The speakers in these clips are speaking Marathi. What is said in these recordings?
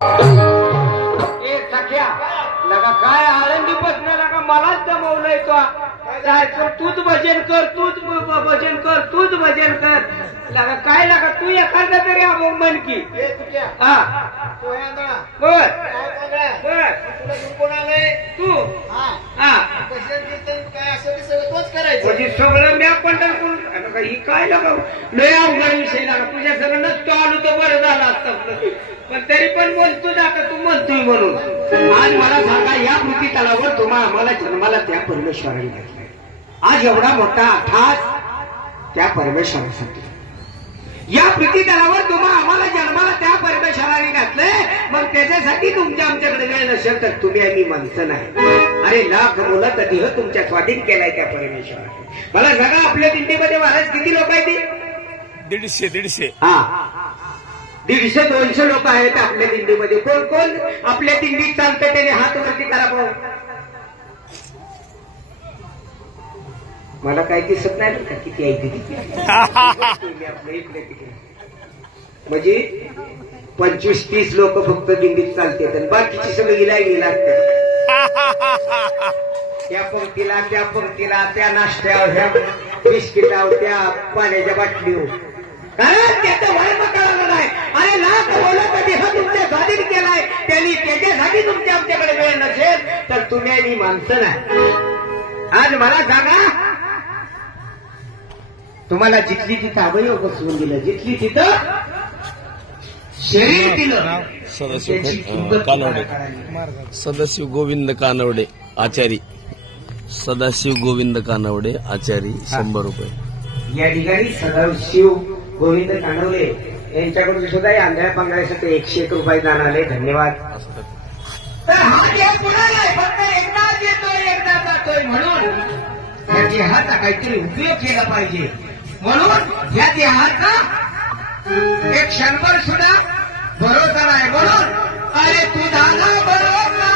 ए सख्या लगा काय आळंदी बसण्या लगा मलाच जमवलंय तो जायचं तूच भजन कर तूच भजन कर तूच भजन कर लगा काय लगा तू एखादा तरी अभंग म्हण की हा बर बर कोण आलंय तू हा भजन कीर्तन काय असं ते सगळं तोच करायचं म्हणजे सगळं म्या पंढर करून ही काय लागा लय अवघड विषय लागा तुझ्या सगळं नसतो आलो तर बरं झालं असतं पण तरी पण बोलतो आता तू म्हणतोय म्हणून आज मला सांगा या कृती तलावर तुम्हा आम्हाला जन्माला त्या परमेश्वराने घातलाय आज एवढा मोठा अर्थात त्या परमेश्वरासाठी या कृती तलावर तुम्हा आम्हाला जन्माला त्या परमेश्वराने घातलंय मग त्याच्यासाठी तुमच्या आमच्याकडे वेळ नसेल तर तुम्ही आम्ही माणसं नाही अरे लाख मुलं कधी हो तुमच्या स्वाधीन केलाय त्या परमेश्वराने मला सांगा आपल्या दिंडीमध्ये महाराज किती लोक आहेत 150 हा 150-200 लोक आहेत आपल्या दिंडीमध्ये कोण कोण आपल्या दिंडीत चालतं त्याने हात वरती करा भाऊ मला काही दिसत नाही का किती आहे किती आपल्या इकडे तिकडे म्हणजे 25-30 लोक फक्त दिंडीत चालते आणि बाकीची सगळं इलाही लागतात त्या पंक्तीला त्या नाश्त्यावर ह्या बिस्किटावर त्या पाण्याच्या बाटलीवर काय त्याचं वळप कळालं नाही अरे लाख बोलत कधी हा तुमच्या स्वाधीन केलाय त्यांनी त्याच्यासाठी तुमच्या आमच्याकडे वेळ नसेल तर तुम्ही आणि माणसं नाही आज मला सांगा तुम्हाला जिथली तिथं अवयव बसवून दिलं जिथली तिथं शरीर दिलं सदाशिव कानवडे सदाशिव गोविंद कानवडे आचारी सदाशिव गोविंद कानवडे आचारी 100 रुपये या ठिकाणी सदाशिव गोविंद कानवडे यांच्याकडून सुद्धा या आंधळ्या पांगळ्यासाठी 101 रुपये दान आले धन्यवाद तर हा देव कुणाला फक्त एकदाच येतोय एकदा जातोय म्हणून या देहाचा काहीतरी उपयोग केला पाहिजे म्हणून या देहाचा एक क्षणभर सुद्धा भरोसा नाही म्हणून अरे तुझा भरोसा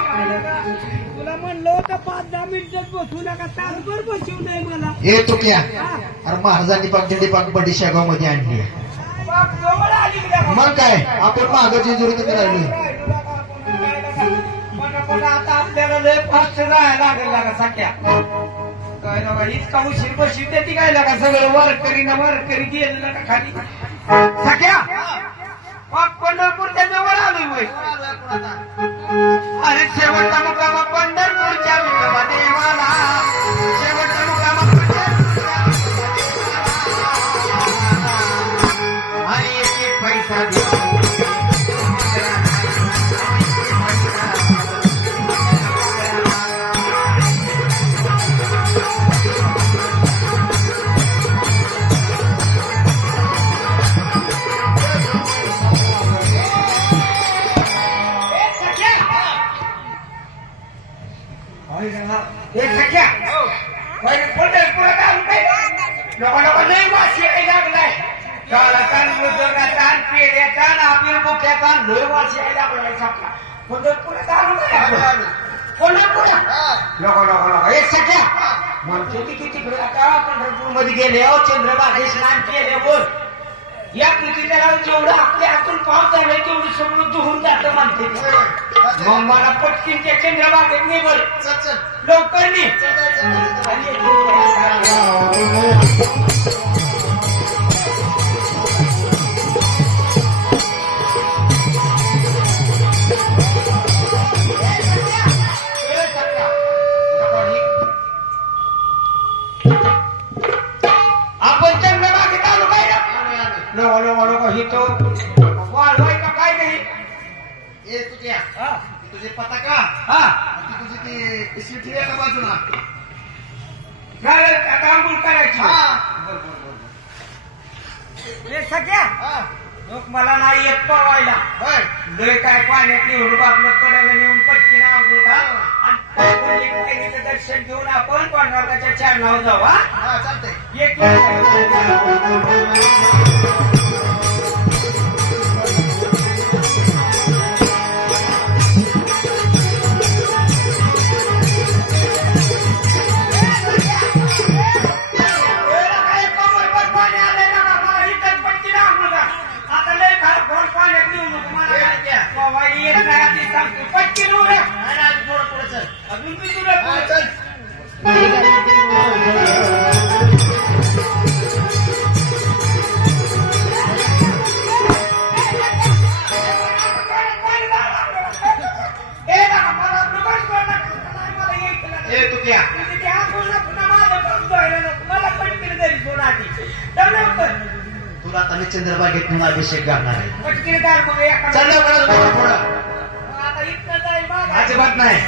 तुला म्हणलं होतं 5-10 मिनिटात बसू नका तासभर बसू नाही मला हे चुक्या अरे महाराजांनी पाकझडी पाक बडी शेगाव मध्ये आणली जवळ आली का? मग काय आपण मागाची जोडीत राहिलो पण आता आपल्याला लय फास्ट जायला लागेल लागा साख्या काय लागा इतका उशीर बशी देते काय लागा सगळं वरकरी गेलं का खाली साख्या मग पंढरपूरच्या जवळ आलोय होय. अरे शेवटचा मुकामा पंढरपूरच्या विठोबा देवाला शेवटचा मुकामा आणि एक एक पैसा देऊ म्हणतो की तिकडे आता पंढरपूर मध्ये गेले चंद्रभागे स्नान केले बोल या पृथ्वीला जेवढं आपल्या हातून पाऊस झालं तेवढं सगळं दुहून जातं म्हणते मग मला पटकीन त्या चंद्रभागेत नाही बोल लवकर नाही आपण चंद्रभागेत आलो काय नको ही तो वाढवाय का काय नाही ए तुझ्या तुझे पताका हा तुझी ती शिठी एका बाजूला आता आंघोळ करायची सगळ्या लोक मला नाही येत पवायला लय काय पाण्यात नेऊन आपलं कड्याला नेऊन पटकीनं आंघोळ आणि दर्शन घेऊन आपण पांडुरंगाच्या चरणावर जाऊ हा चालतंय एक अजून मी तुला तुला आता मी चंद्रभागेत म्हणून अभिषेक करणार आहे पटकीने काय मग एका पुढं आता इतकं जाईल मग अजिबात नाही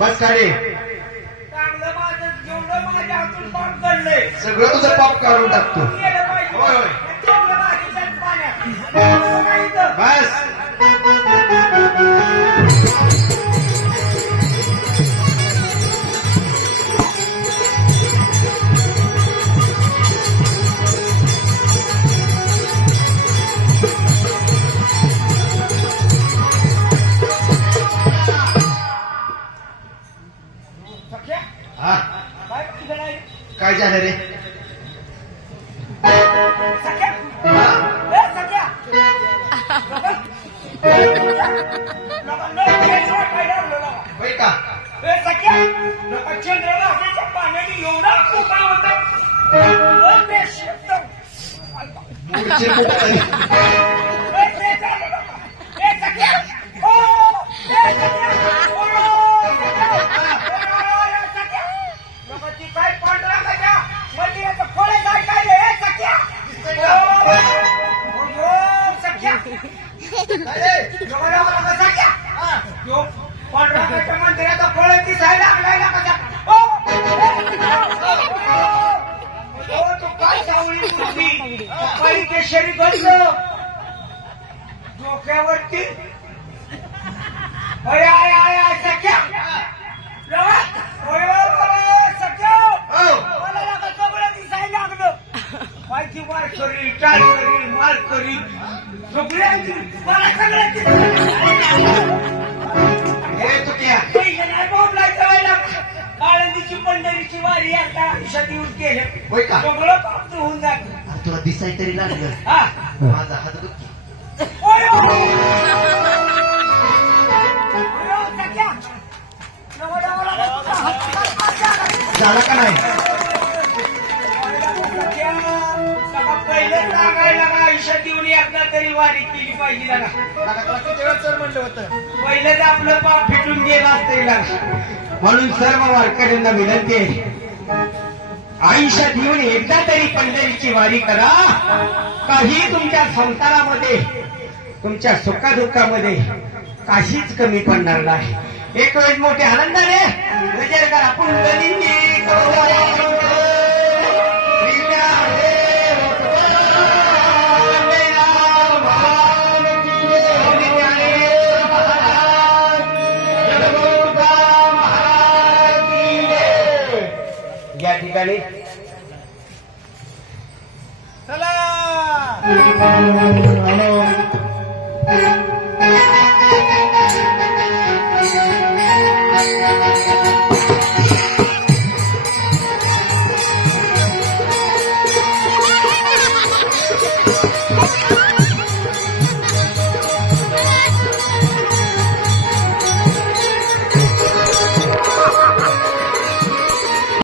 बस काढे चांगलं माझं जेवढं माझ्या हातून पाप घडलंय सगळं तुझं पाप काढून टाकतो गेलं पाहिजे होय होय चांगलं माझ्या पाण्यात बस हा काय झालं रे होय का चंद्रभागेच्या पाण्याने एवढा खोटा होता पुढचे कुठं काय पांढरा म्हणजे याचं फळ काय काय रे सख्या पांडुरंगाच्या मंदिराचा फळ दिसायला लागलाय ना कसा तो काय सावळी मूर्ती काळी केशरी गंध डोक्यावरती अरे आय आय आय सख्या सख्या मला लागा सगळं दिसायला लागलं माहिती मार करी टाळ करी मार करी सगळ्यांची मला सगळ्यांची आळंदीची पंढरीची वारी आता आयुष्यात येऊन केलं होय का? सगळं प्राप्त होऊन जात तुला दिसाय तरी लागलं हा माझा हात दुखी झाला का नाही पहिलं लागायला का आयुष्यात येऊन एकदा तरी वारी केली पाहिजे लागा म्हणलं होतं पहिलं आपलं पाप फिटून गेला असतंय लागा म्हणून सर्व वारकऱ्यांना विनंती आहे आयुष्यात येऊन एकदा तरी पंढरीची वारी करा काही तुमच्या संसारामध्ये तुमच्या सुखादुःखामध्ये काहीच कमी पडणार नाही एक वेळ मोठे आनंदाने विजय करा पुंडलिकी या ठिकाणी चला